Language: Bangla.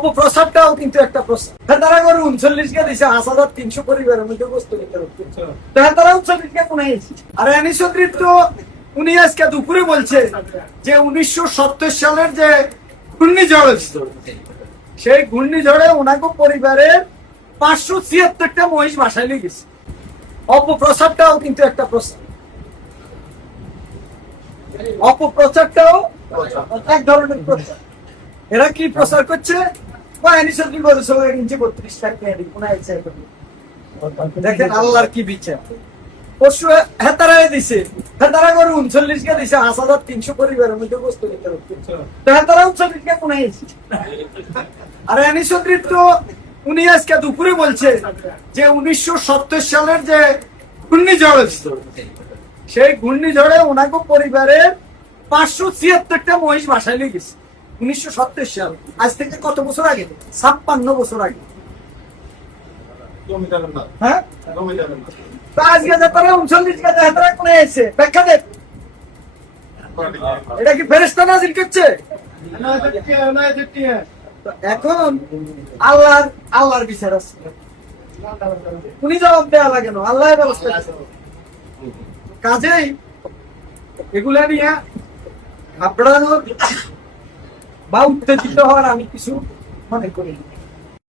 অপপ্রচারটাও কিন্তু একটা প্রচার। তারা করে 39কে দিছে 5,300 পরিবারের মধ্যে বস্তু নিতে হচ্ছে। তারা 39কে কোনে গেছে। আর আনিসুদ্দিন তো উনি আজকে দুপুরে বলছে যে 1970 সালের যে ঘূর্ণিঝড় হয়েছিল, সেই ঘূর্ণিঝড়ে ওনাকে পরিবারের 576টা মহিষ বাসায় নিয়ে গেছে। অপপ্রচারটাও কিন্তু একটা প্রচার। অপপ্রচারটাও এক ধরনের প্রচার। এরা কি প্রচার করছে? দেখেন আল্লাহর কি বিচার। পরশু হেতারাই দিছে, হেতারা করে 39কে দিছে 5,300 পরিবারের মধ্যে বস্তু নিতে হচ্ছে। হেতারা 39কে কোনে গেছে। আর আনিসুদ্দিন তো উনি আজকে দুপুরে বলছে যে 1970 সালের যে ঘূর্ণিঝড় হয়েছিল, সেই ঘূর্ণিঝড়ে ওনাকে পরিবারের 576টা মহিষ বাসায় নিয়ে গেছে। 1970 সাল, আজ থেকে কত বছর আগে? 56 বছর আগে। হ্যাঁ, আজকে তারা 39কে তারা কোনে এসে ব্যাখ্যা দেখ। এটা কি ফেরেশতা নাযিল করছে? এখন আল্লাহর বিচার আছে, উনি জবাব দেওয়া লাগে না, আল্লাহ ব্যবস্থা আছে। কাজেই এগুলা নিয়ে ঘাবড়ানোর বা উত্তেজিত হওয়ার আমি কিছু মনে করি।